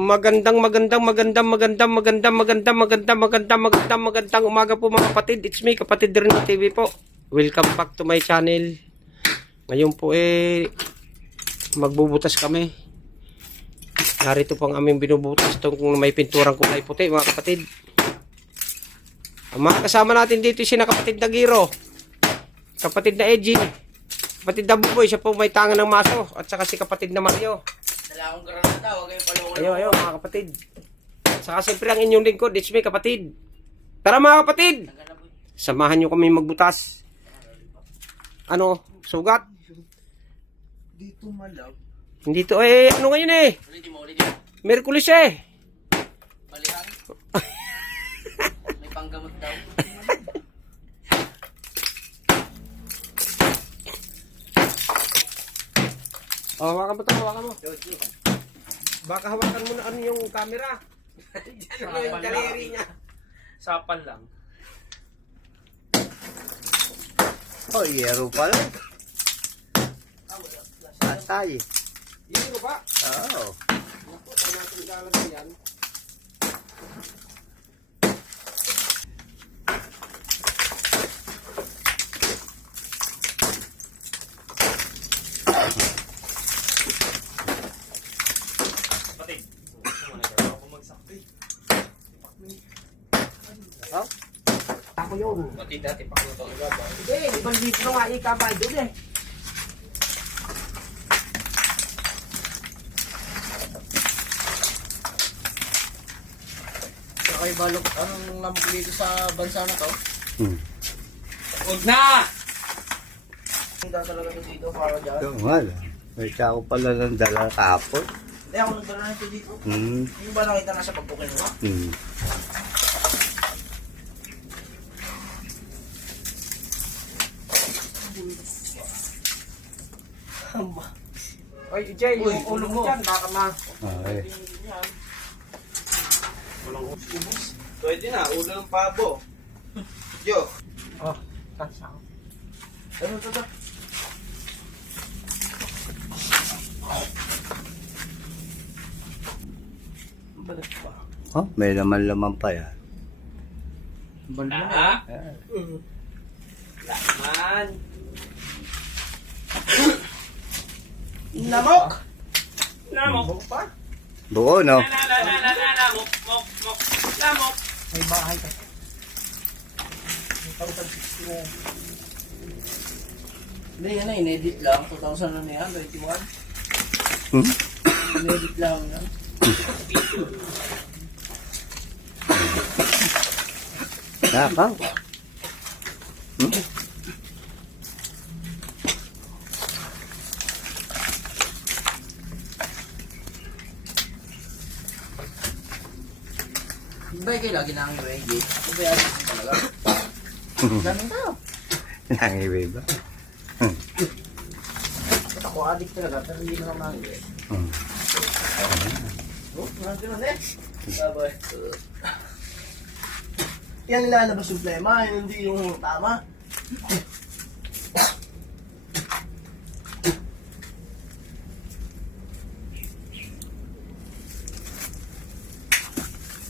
Magandang magandang magandang magandang magandang magandang magandang magandang magandang magandang umaga po mga kapatid. It's me, kapatid rin TV po. Welcome back to my channel. Ngayon po eh magbubutas kami. Narito po ang aming binubutas itong may pinturang kulay puti mga kapatid. Ang mga kasama natin dito si na kapatid na Giro. Kapatid na Edgy. Kapatid na Buboy, siya po may tangan ng maso. At saka si kapatid na Mario. Dala akong granada, huwag kayong palungan. Ayo, ayo mga kapatid. Saka siyempre ang inyong lingkod, it's me kapatid. Tara mga kapatid! Samahan nyo kami magbutas. Ano? Sugat? Dito malab. Hindi to eh, ano ngayon eh? Ulitin mo, ulitin mo. Merkulis eh. Balihan. May panggamot daw. Oh, hawakan mo to, hawakan mo. Baka hawakan mo na ano yung camera. ano yung daliri niya. Sapan lang. Oh, yero pala. Atay. Hindi ko ba? Oo. Naku, paano natin ilalagay yan? Kapatid. Gusto mo na ako. Ako yun. Kapatid dati pakulo ang gaba. Hindi, ibang dito nga ikabay doon eh. Saka kay balok, anong lamok dito sa bansa na to? Hmm. Huwag na! Hindi talaga to dito para dyan. Yung nga. May tsako pala ng dala kapon. Hindi ako nagdala nito dito. Hmm. Yung ba nakita na sa pagbukin mo? Hmm. Oy, Jay, Uy, yung ulo mo dyan, baka ma... Okay. Pwede na, ulo ng pabo. Yo. Oh, tasa ako. Ano to to? Balik pa. Oh, may laman-laman pa yan. Mo na. Ah, laman. Namok! Lamok. pa? Buo, no? Lamok. Mok, mok. Lamok. May bahay ka. Hindi, yan na, inedit lang. 2000 na yan, 21. Hmm? Inedit lang yan. Nakaw. Hmm? Ibay kayo lagi na ang ready. Ibay ako talaga. Daming tao. Nangiwi ba? Hmm. Ako adik talaga, pero hindi mo lang. Eh. Hmm. Yan nilalabas yung plema, yun hindi yung tama.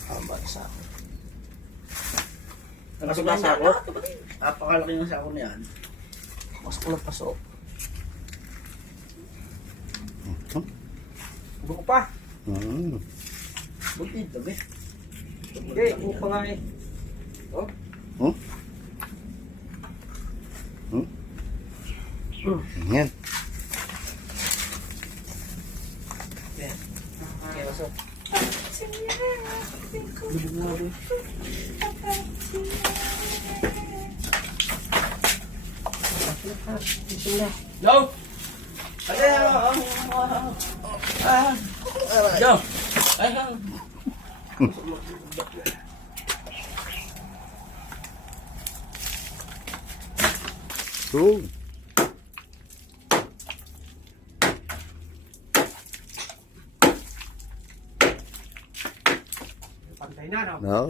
Haba sa ako. Pasok na sa ako? Napakalaki ng sako na yan. Pasok na pasok. Buko pa. Hmm. Bukid dami. Okay, upa nga eh. Oh? Hmm? Hmm? Hmm. Yan. Yan. Okay, baso. Yo! Ayan! Ah! Go. I have. Cool. Pantay na, no? No.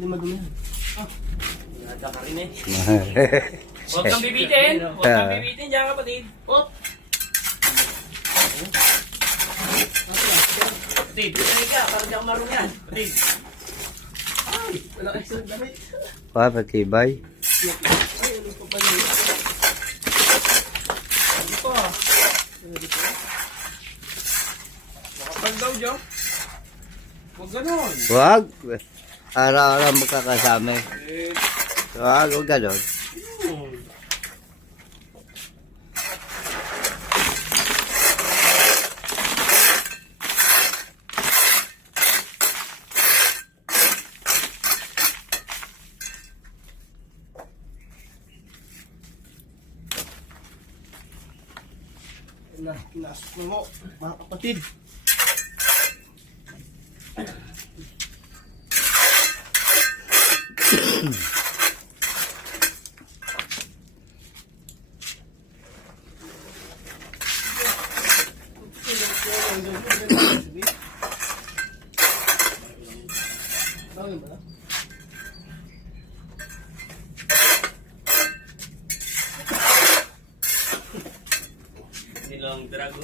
Hindi madumi yan. Nanda ka rin eh. Huwag kang bibitin. Huwag kang bibitin dyan kapatid. Hop. Kapatid, pinay ka. Para di ako marunong yan. Kapatid. Ay, wala kayo sa damit. Pa, patibay. Ay, ano pa pala yun? Ano pa? Ano pa? Daw dyan. Huwag ganon. Wag. Araw-araw magkakasama. eh. Eh, Wag, huwag ganon. na, pinasok mo, mga kapatid. Nilang dragon.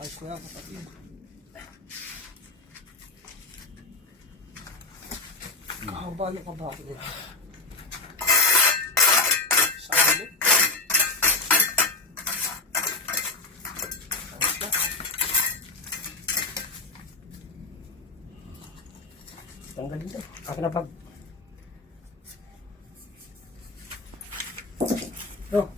Ayos na kapatid. Nila. Sabi. Ayos na. Tanggalin daw. Akin na pag. No.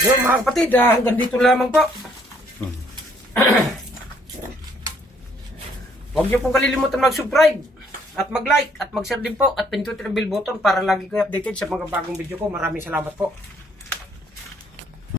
Yun mga kapatid, ah, hanggang dito lamang po. Huwag niyo pong kalilimutan mag-subscribe at mag-like at mag-share din po at pindutin ang bell button para lagi kayo updated sa mga bagong video ko. Maraming salamat po.